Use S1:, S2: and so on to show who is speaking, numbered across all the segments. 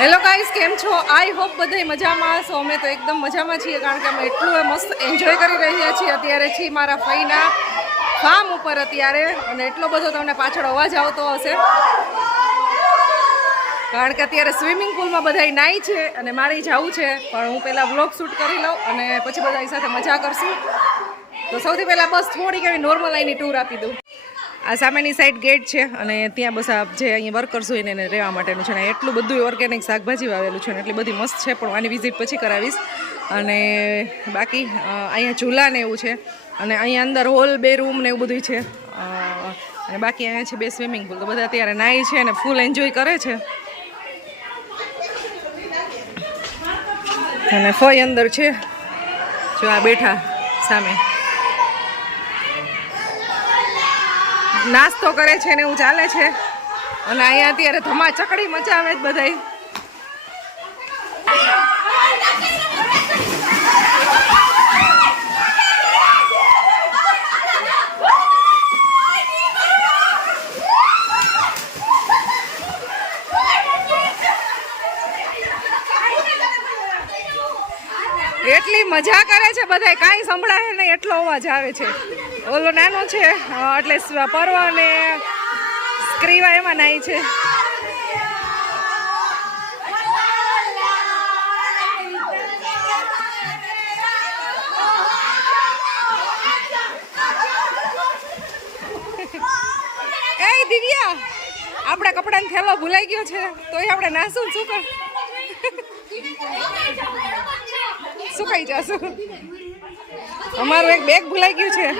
S1: Hello guys કેમ છો? I hope બધાય મજામાં છો અમે તો એકદમ મજામાં છીએ, કારણ કે અમે એટલું મસ્ત એન્જોય કરી રહ્યા છીએ. અત્યારે છીએ મારા ફઈના ફાર્મ ઉપર અત્યારે, અને એટલો બધો તમને પાછળ અવાજ આવતો હશે. કારણ કે અત્યારે સ્વિમિંગ પુલમાં બધાય નાઈ છે, અને મારે જવું છે. પણ હું પહેલાં વ્લોગ શૂટ કરી લઉં, અને પછી બધા સાથે મજા કરશું. તો સૌથી પહેલાં બસ થોડીક એવી નોર્મલ આઈની ટૂર આપી દઉં. આ સામેની સાઈડ ગેટ છે અને ત્યાં બસ જે અહીંયા વર્કર્સ હોય ને એને રહેવા માટેનું છે ને એટલું બધું ઓર્ગેનિક શાકભાજી વાવેલું છે ને એટલી બધી મસ્ત છે, પણ આની વિઝિટ પછી કરાવીશ. અને બાકી અહીંયા ઝૂલા ને એવું છે અને અહીંયા અંદર હોલ બે રૂમ ને એવું બધું છે. અને બાકી અહીંયા છે બે સ્વિમિંગ પુલ તો બધા અત્યારે નાહી છે અને ફૂલ એન્જોય કરે છે. અને ફય અંદર છે. જો આ બેઠા સામે. નાસ્તો કરે છે ને એવું ચાલે છે. અને અહીંયા અત્યારે ધમા ચકડી મચાવે જ બધાય. એટલી મજા કરે છે બધાય. કાંઈ સંભળાય નહીં, એટલો અવાજ આવે છે. ઓલો નાનો છે એટલે પર્વ અને સ્ક્રીવા એમાં નાય છે. એ દિવ્યા આપણા કપડાનો થેલો ભૂલાઈ ગયો છે તોય આપણે નાસું શું કર? સુકાઈ જશું. અમારું એક બેગ ભૂલાઈ ગયું છે.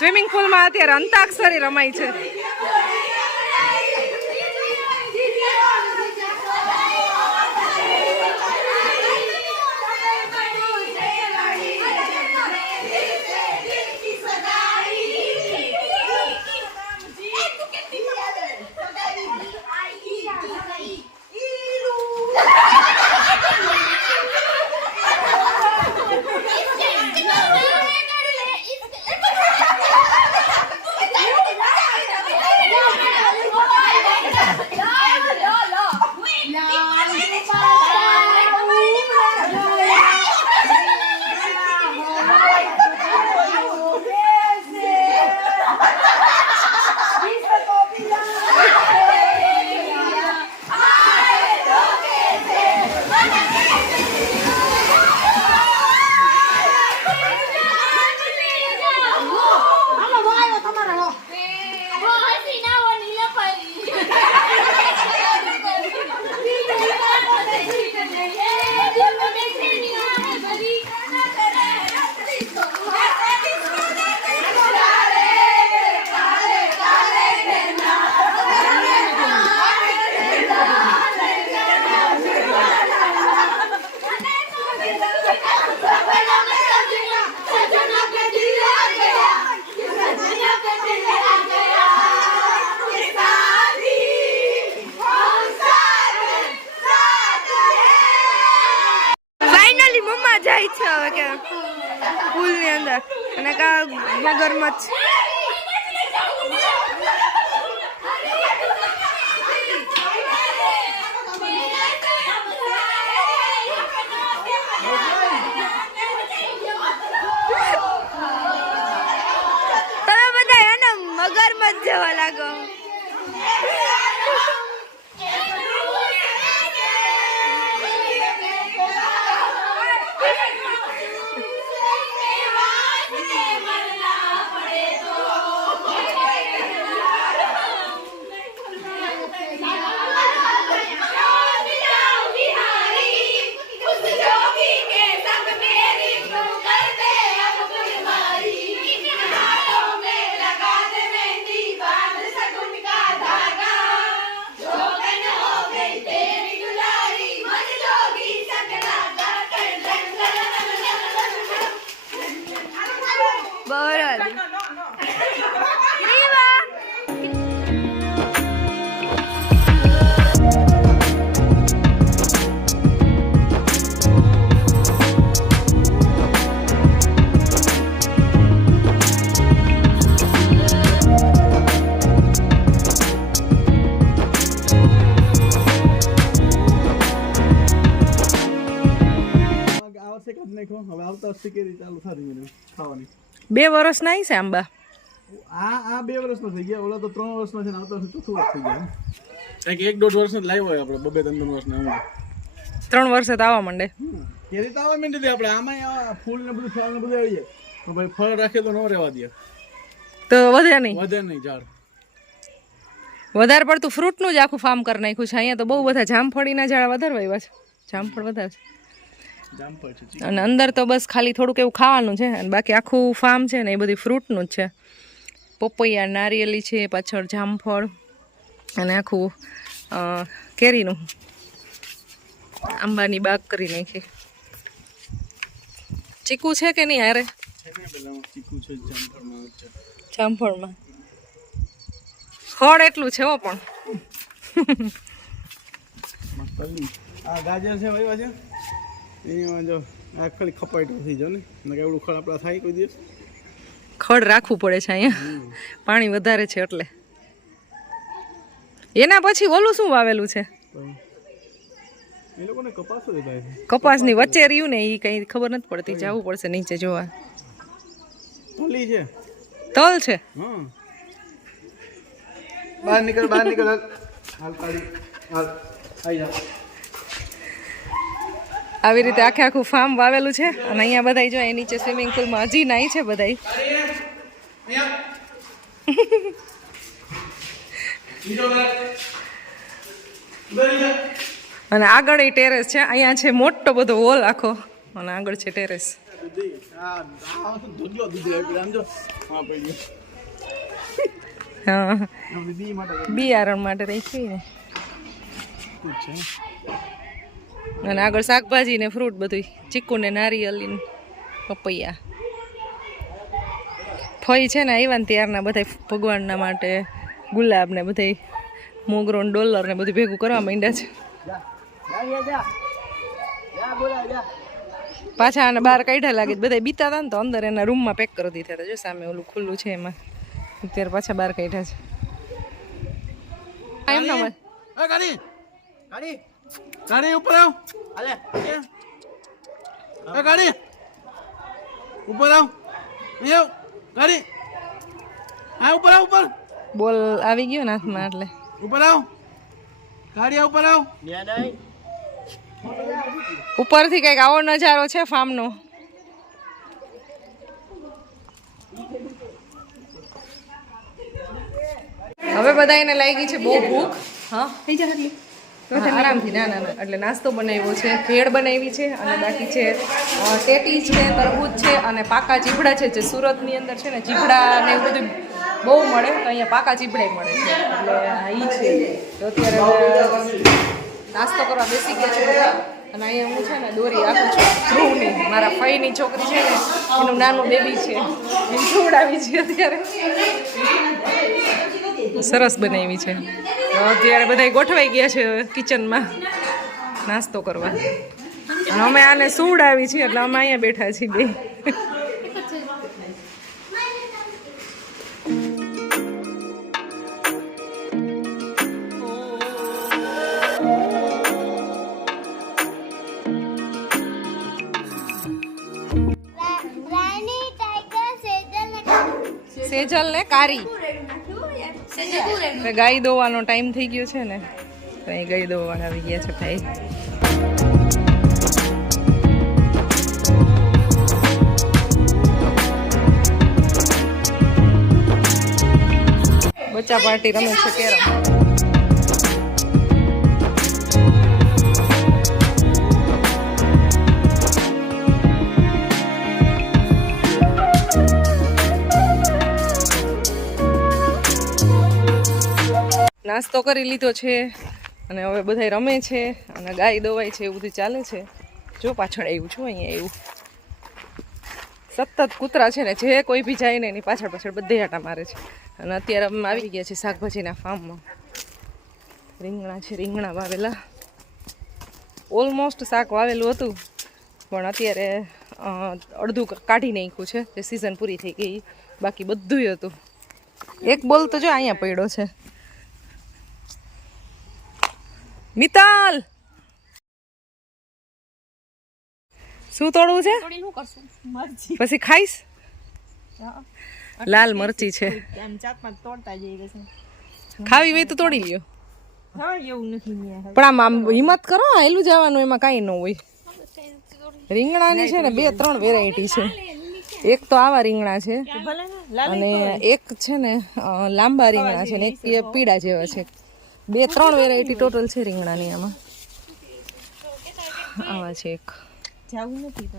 S1: સ્વિમિંગ પુલમાં અત્યારે અંતાક્ષરી રમાય છે મગરમચ્છ જેવા
S2: ખાવાની
S1: બે વર્ષ ના છે આંબા?
S2: આ આ બે વર્ષનો થઈ ગયા ઓલા તો ત્રણ વર્ષનો છે ને આવતા વર્ષે ચોથું વર્ષ થઈ ગયા કંઈક એક દોઢ વર્ષનો જ લાવ્યો હોય આપણે બબે ત્રણ ત્રણ વર્ષના હું
S1: ત્રણ વર્ષે તો આવવા માંડે.
S2: કેરી તો આવવા માંડી આપણે આમાં ફૂલ ને બધું ફળ ને બધું આવી જાય. પણ ભાઈ ફળ રાખે તો ન રહેવા દે.
S1: તો વધે નહીં.
S2: વધે નહીં ઝાડ.
S1: વધારે પડતું ફ્રૂટનું જ આખું ફાર્મ કરી નાખ્યું છે. અહીંયા તો બહુ બધા જામફળીના ઝાડ વધારે વાવ્યા છે. જામફળ વધારે છે. અને અંદર તો બસ ખાલી થોડુંક એવું ખાવાનું છે અને બાકી આખું ફાર્મ છે ને એ બધી ફ્રૂટનું જ છે. પપૈયા નારિયેલી છે પાછળ જામફળ અને આખું કેરીનું. આંબાની બાગ કરી નાખી. ચીકુ છે કે નહીં હારે?
S2: જામફળમાં
S1: ફળ એટલું છે હો પણ.
S2: આ ગાજર છે એમાં જો આ ખાલી ખપાઈ થઈ જાવ ને એવડું ખળ આપણા થાય કોઈ દિવસ.
S1: ખડ રાખવું પડે છે અહીંયા. પાણી વધારે છે એટલે. એના પછી ઓલું શું વાવેલું છે?
S2: તો એ લોકોને કપાસ જ
S1: કપાસની વચ્ચે રહ્યું ને એ કઈ ખબર નથી પડતી. જવું પડશે નીચે જોવા.
S2: તલી છે.
S1: તલ છે?
S2: હા બહાર નીકળ બહાર નીકળ. હાલ કાઢી. હાલ. આવી જા.
S1: આવી રીતે આખે આખું ફાર્મ વાવેલું છે. અને અહીંયા બધાય જો એ નીચે સ્વિમિંગ પુલમાં હજી નાય છે બધાય. અને આગળ એ ટેરેસ છે. અહીંયા છે મોટો બધો હોલ આખો. અને આગળ છે ટેરેસ બિયારણ માટે રાખી ને અને આગળ શાકભાજી ને ફ્રૂટ બધું ચીકુ ને નારિયેલી પપૈયા. ફઈ છે ને આવ્યા ને ત્યારના બધા ભગવાનના માટે ગુલાબ ને બધા મોગરો ને ડોલર ને બધું ભેગું કરવા માંડ્યા છે. પાછા આને બહાર કાઢ્યા લાગે બધા બીતા હતા ને તો અંદર એના રૂમમાં પેક કરી દીધા હતા. જો સામે ઓલું ખુલ્લું છે એમાં. અત્યારે પાછા બહાર કાઢ્યા છે. એમના
S2: ગાડી ઉપર આવ. અલે એ ગાડી. ઉપર આવ. આવ. ગાડી. હા ઉપર આવ ઉપર.
S1: બોલ આવી ગયો ને હાથમાં એટલે.
S2: ઉપર આવ. ગાડી આ ઉપર આવ.
S1: ઉપરથી કંઈક આવો નજારો છે ફાર્મનો. હવે બધા એને લાગી છે બહુ ભૂખ. હા. થઈ જાય આરામથી ના ના એટલે નાસ્તો બનાવ્યો છે ભેળ બનાવી છે અને બાકી છે ટેટી છે તરબૂચ છે અને પાકા ચીભડા છે જે સુરતની અંદર છે ને ચીભડા ને એવું બધું બહુ મળે તો અહીંયા પાકા ચીભડા મળે છે. એટલે એ છે. તો અત્યારે નાસ્તો કરવા બેસી ગયા છે અને અહીંયા હું છે ને દોરી આપું છું. ધ્રુવની મારા ફઈની છોકરી છે ને એનું નાનું બેબી છે. એ જોડાવી છે અત્યારે. સરસ બનાવી છે. અત્યારે બધા ગોઠવાઈ ગયા છે કિચનમાં નાસ્તો કરવા. અમે આને સુવડાવી છીએ એટલે અમે અહીંયા બેઠા છીએ બે.
S3: સેજલ ને
S1: કારી. હવે ગાય દોવાનો ટાઈમ થઈ ગયો છે ને, તો અહીં ગાય દોવાના આવી ગયા છે ભાઈ. બચ્ચા પાર્ટી રમે છે કેરમ. નાસ્તો કરી લીધો છે અને હવે બધા રમે છે અને ગાય દોવાય છે એવું બધું ચાલે છે. જો પાછળ આવ્યું છું અહીંયા એવું સતત કૂતરા છે ને જે કોઈ બી જાય ને એની પાછળ પાછળ બધે આટા મારે છે. અને અત્યારે અમે આવી ગયા છે શાકભાજીના ફાર્મમાં. રીંગણા છે, રીંગણા વાવેલા. ઓલમોસ્ટ શાક વાવેલું હતું. પણ અત્યારે અડધું કાઢી નાખ્યું છે. જે સિઝન પૂરી થઈ ગઈ. બાકી બધુંય હતું. એક બોલ તો જો અહીંયા પડ્યો છે. મિતાલ! શું તોડવું છે? પછી ખાઈશ? લાલ મરચી છે. ખાવી હોય તો તોડી લ્યો. પણ આમ આમ હિંમત કરો હેલું જવાનું એમાં કાંઈ ન હોય. રીંગણાની છે ને બે ત્રણ વેરાયટી છે. એક તો આવા રીંગણા છે અને એક છે ને લાંબા રીંગણા છે ને એક પીડા જેવા છે. બે ત્રણ વેરાયટી ટોટલ છે રીંગણાની આમાં. આવા છે એક.
S4: જાવું નથી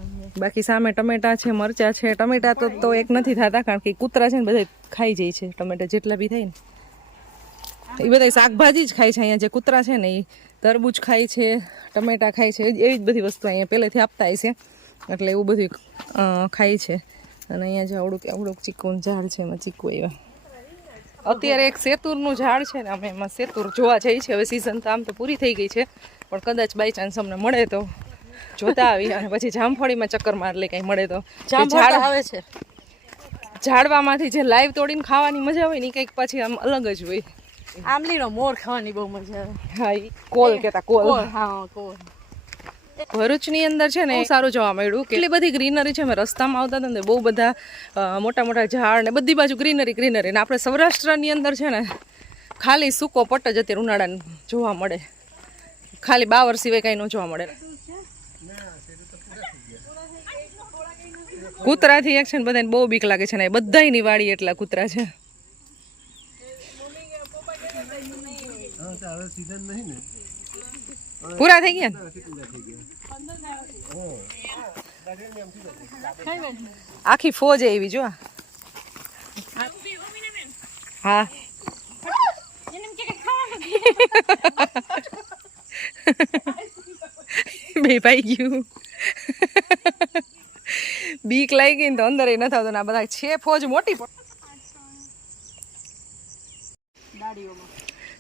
S1: બાકી સામે ટમેટા છે મરચા છે. ટમેટા તો તો એક નથી થતા કારણ કે કૂતરા છે ને બધા ખાઈ જાય છે. ટમેટા જેટલા બી થાય ને. એ બધા શાકભાજી જ ખાય છે અહીંયા જે કૂતરા છે ને એ તરબૂચ ખાય છે ટમેટા ખાય છે એવી જ બધી વસ્તુ અહીંયા પહેલેથી આપતા છે. એટલે એવું બધું ખાય છે. અને અહીંયા જે આવડું આવડું ચીકુનું ઝાડ છે એમાં ચીકુ એવા અત્યારે એક સેતુરનું ઝાડ છે ને અમે એમાં સેતુર જોવા જઈએ છીએ હવે સિઝન તો આમ તો પૂરી થઈ ગઈ છે. પણ કદાચ બાય ચાન્સ અમને મળે તો જોતા આવી અને પછી જામફળીમાં ચક્કર માર લે કંઈ મળે તો. ઝાડ આવે છે. ઝાડવામાંથી જે લાઈવ તોડીને ખાવાની મજા હોય ને કંઈક પછી આમ અલગ જ હોય.
S4: આમલીનો મોર ખાવાની બહુ મજા આવે.
S1: હા કોલ કેતા કોલ.
S4: કોલ હા કોલ.
S1: ભરૂચની અંદર છે ને સારું જોવા મળ્યું કેટલી બધી ગ્રીનરી છે. અમે રસ્તામાં આવતા હતા ને બહુ બધા મોટા મોટા ઝાડ ને બધી બાજુ ગ્રીનરી ગ્રીનરી ને આપણે સૌરાષ્ટ્રની અંદર છે ને ખાલી સૂકો પટ્ટ જ અત્યારે ઉનાળા જોવા મળે. ખાલી બાવર સિવાય કાંઈ ન જોવા મળે. કૂતરાથી એક છે ને બધાને બહુ બીક લાગે છે ને. બધાની વાડી એટલા કૂતરા છે. પૂરા થઈ ગયા? આખી ફોજ એવી, જો હા. બે પાઈ ગયું. બીક લાગી ગઈ ને તો અંદર એ નથી આવતો ને બધા છે ફોજ મોટી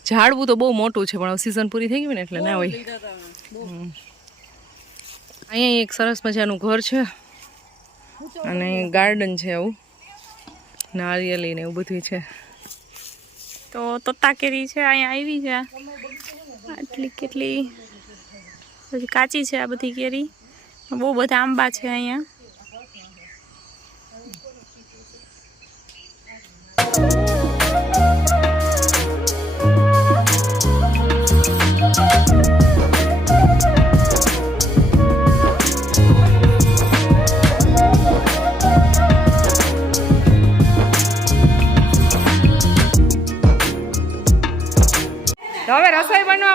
S1: ઝાડવું તો બહુ મોટું છે પણ સિઝન પૂરી થઈ ગઈ ને એટલે ના હોય. અહીંયા એક સરસ મજાનું ઘર છે અને ગાર્ડન છે આવું. નારિયેલી ને એવું બધું છે.
S5: તો તોતા કેરી છે અહીંયા આવી છે. આટલી કેટલી પછી કાચી છે આ બધી કેરી. બહુ બધા આંબા છે અહીંયા.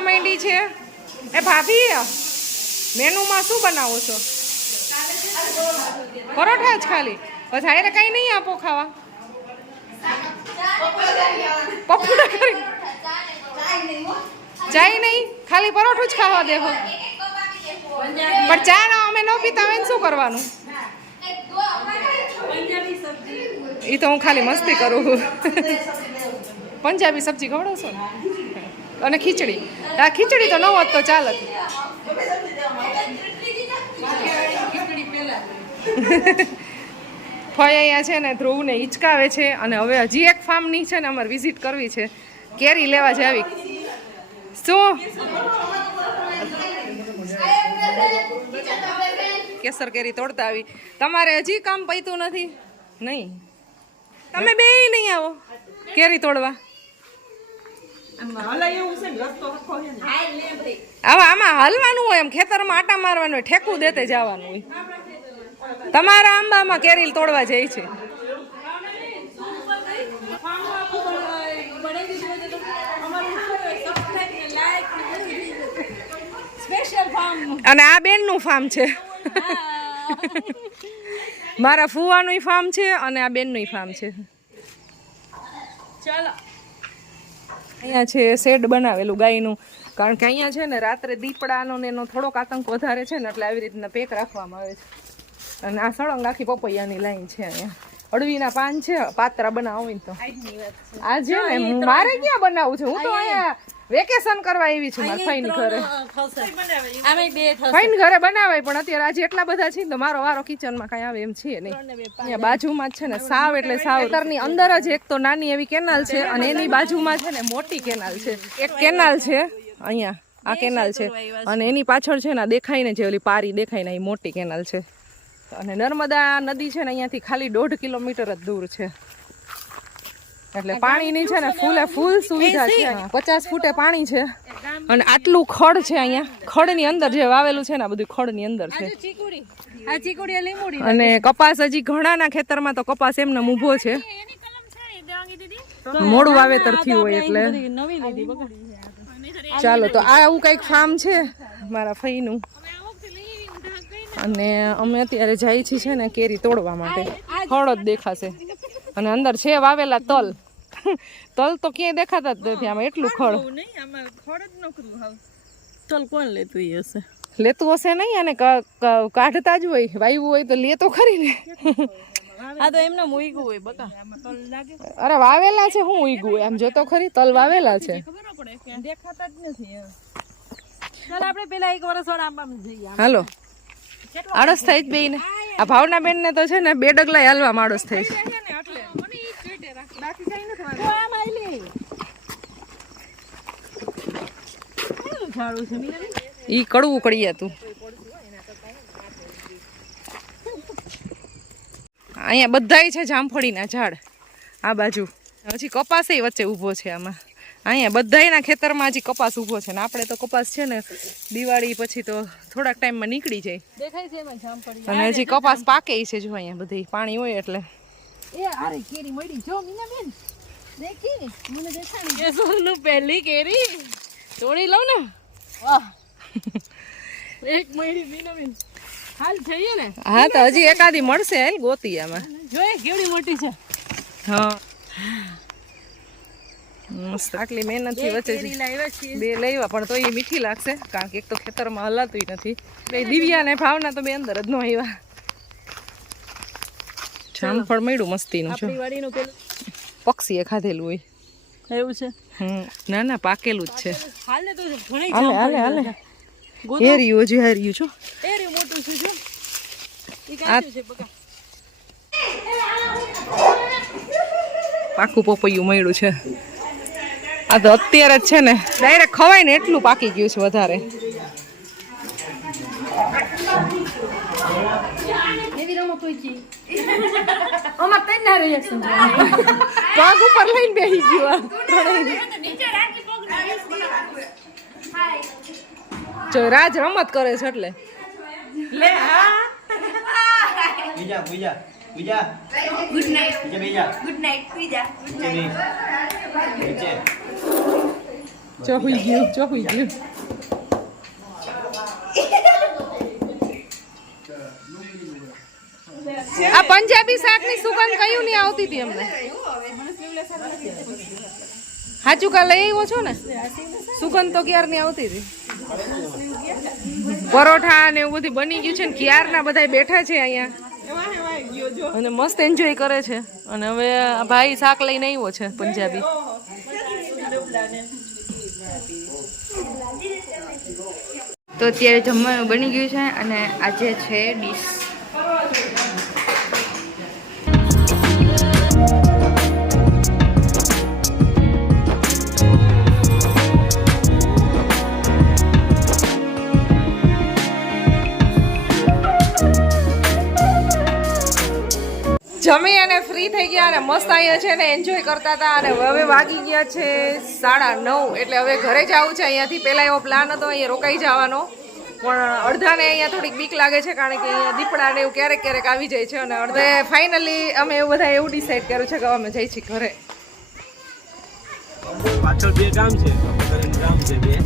S1: રસોઈ બનવા માંડી છે? એ ભાભી, મેનુમાં શું બનાવો છો? પરોઠા જ ખાલી. બસ હારે કઈ નહીં આપો ખાવા? પપોડા ચાય નહીં? ખાલી પરોઠું જ ખાવા દેવો પણ ચા ના અમે ન પીતા હોય શું કરવાનું? એ તો હું ખાલી મસ્તી કરું. પંજાબી સબ્જી ખવડાવશો ને? અને ખીચડી. આ ખીચડી તો ન હોત તો ચાલત ફય અહીંયા છે ને ધ્રુવને હિચકાવે છે અને હવે હજી એક ફાર્મની છે ને અમારે વિઝિટ કરવી છે. કેરી લેવા જાવી શું? કેસર કેરી તોડતા આવી. તમારે હજી કામ પૈતું નથી? નહીં. તમે બે નહીં આવો. કેરી તોડવા
S4: હલા એવું છે ને રસ્તો આખો છે ને
S1: હવે આમાં હલવાનું હોય એમ ખેતરમાં આટા મારવાનું હોય, ઠેકું દેતે જવાનું હોય. તમારા આંબામાં કેરી તોડવા જાય છે. અને આ બેનનું ફાર્મ છે. મારા ફુવાનું ફાર્મ છે અને આ બેનનું ફાર્મ છે. અહીંયા છે શેડ બનાવેલું ગાયનું. કારણ કે અહીંયા છે ને રાત્રે દીપડાનો ને એનો થોડોક આતંક વધારે છે ને એટલે આવી રીતના પેક રાખવામાં આવે છે. અને આ સળંગ આખી પપૈયાની લાઈન છે અહીંયા. અડવીના પાન છે પાત્રા બનાવો તો. આ છે ને મારે ક્યાં બનાવવું છે? હું તો અહીંયા વેકેશન કરવા આવી છું મારા ફાઈન ઘરે.
S4: આમે બે થશે.
S1: ફઈન ઘરે બનાવાય પણ અત્યારે આજે એટલા બધા છે ને તો મારો વારો કિચનમાં કઈ આવે એમ છે નહીં. અહીંયા બાજુમાં જ છે ને સાવ એટલે સાવ. ખેતરની અંદર જ એક તો નાની એવી કેનાલ છે અને એની બાજુમાં છે ને મોટી કેનાલ છે. એક કેનાલ છે અહીંયા આ કેનાલ છે. અને એની પાછળ છે ને દેખાય ને જે ઓલી પારી દેખાય ને એ મોટી કેનાલ છે. અને નર્મદા નદી છે ને અહીંયાથી ખાલી દોઢ કિલોમીટર જ દૂર છે. એટલે પાણીની છે ને ફૂલે ફૂલ સુવિધા છે પચાસ ફૂટે પાણી છે. અને આટલું ખડ છે અહીંયા. ખડની અંદર જે વાવેલું છે ને આ બધું ખડની અંદર છે. અને કપાસ હજી ઘણાના ખેતરમાં તો કપાસ એમને ઊભો છે. મોડું વાવેતર થયું હોય એટલે. ચાલો તો આ આવું કંઈક ફાર્મ છે મારા ફઈનું. અને અમે અત્યારે જાય છીએ છે ને કેરી તોડવા માટે. ફળ જ દેખાશે. અને અંદર છે વાવેલા તલ. તલ તો ક્યાંય દેખાતા જ નથી આમાં એટલું ખડ.
S4: નહીં આમાં ખડ જ નકરું હાવ. ચલ કોણ લેતું હશે?
S1: લેતું હશે નહીં અને કાઢતા જ હોય વાવ્યું હોય તો લે તો ખરી ને.
S4: આ તો એમને મૂક્યું હોય બકા.
S1: અરે વાવેલા છે હું ઉઈગું એમ જોતો ખરી તલ વાવેલા છે.
S4: ખબર પડે દેખાતા જ નથી ચાલ આપણે પેલા એક વર્ષ આંબામાં જઈએ
S1: હાલો. આળસ થાય જ બેયને. આ ભાવના બેન ને તો છે ને બે ડગલા હાલવા
S4: માળસ થાય?
S1: ઈ કડવું કડિયા તું. અહીંયા બધાય છે જામફળીના ઝાડ, આ બાજુ. હજી કપાસે વચ્ચે ઊભો છે આમાં. અહીંયા બધાયના ખેતરમાં હજી કપાસ ઊભો છે ને આપણે તો કપાસ છે ને દિવાળી પછી તો થોડાક ટાઈમમાં નીકળી જાય.
S4: દેખાય છે એમાં જામફળી
S1: અને હજી કપાસ પાકે છે જો અહીંયા બધી પાણી હોય એટલે.
S4: એ અરે કેરી મળી. જો મીનાબેન દેખી મને દેખાણી કેસરનું પહેલી કેરી. તોડી લઉં ને. વાહ. એક મળી મીનાબેન હાલ જઈએ ને.
S1: હા તો હજી એકાદી મળશે હાલ ગોતી આમાં.
S4: જોઈએ કેવડી મોટી છે.
S1: હા. મસ્ત. આટલી મહેનતથી વચ્ચે
S4: લાવ્યા
S1: બે લેવા પણ તો એ મીઠી લાગશે કારણ કે એક તો ખેતરમાં હલાતું નથી. બે દિવ્યા ને ભાવના તો બે અંદર જ ન આવ્યા. જામફળ મળ્યું મસ્તીનું છે
S4: આપણી વાડીનું પેલું.
S1: પક્ષીએ ખાધેલું હોય.
S4: એવું છે?
S1: ના ના પાકેલું જ છે.
S4: હાલે તો ઘણી
S1: હાલે હાલે હાલે. હેરિયું હજી હેરિયું છો
S4: એરી મોટું છે જો. ઈ છે બકા.
S1: પાકું પપૈયું મળ્યું છે. આ તો અત્યારે જ છે ને ડાયરેક્ટ ખવાય ને એટલું પાકી ગયું છે વધારે. પગ ઉપર લઈને બેસી ગયું જો રાજ રમત કરે છે એટલે.
S6: બીજા બીજા બીજા.
S3: ગુડ નાઇટ
S6: બીજા બીજા.
S3: ગુડ નાઇટ બીજા. ગુડ
S1: ગયું ગયું આ પંજાબી શાકની સુગંધ કયું નહીં આવતી હતી અમને? હાચું કા લઈ આવ્યો છો ને? સુગંધ તો ક્યારની આવતી હતી? પરોઠા ને એવું બધું બની ગયું છે ને ક્યારના બધા બેઠા છે અહીંયા? અને મસ્ત એન્જોય કરે છે. અને હવે આ ભાઈ શાક લઈને આવ્યો છે પંજાબી.
S7: તો અત્યારે જમવાનું બની ગયું છે અને આજે છે ડીશ
S1: જમી અને ફ્રી થઈ ગયા અને મસ્ત અહીંયા છે ને એન્જોય કરતા હતા અને હવે વાગી ગયા છે સાડા નવ એટલે હવે ઘરે જવું છે. અહીંયાથી પહેલાં એવો પ્લાન હતો, અહીંયા રોકાઈ જવાનો. પણ અડધાને અહીંયા થોડીક બીક લાગે છે કારણ કે અહીંયા દીપડા ને એવું ક્યારેક ક્યારેક આવી જાય છે અને અડધે ફાઇનલી અમે એવું બધા એવું ડિસાઈડ કર્યું છે કે અમે જઈ છીએ ઘરે.
S2: પાછળ બે ગામ છે બે.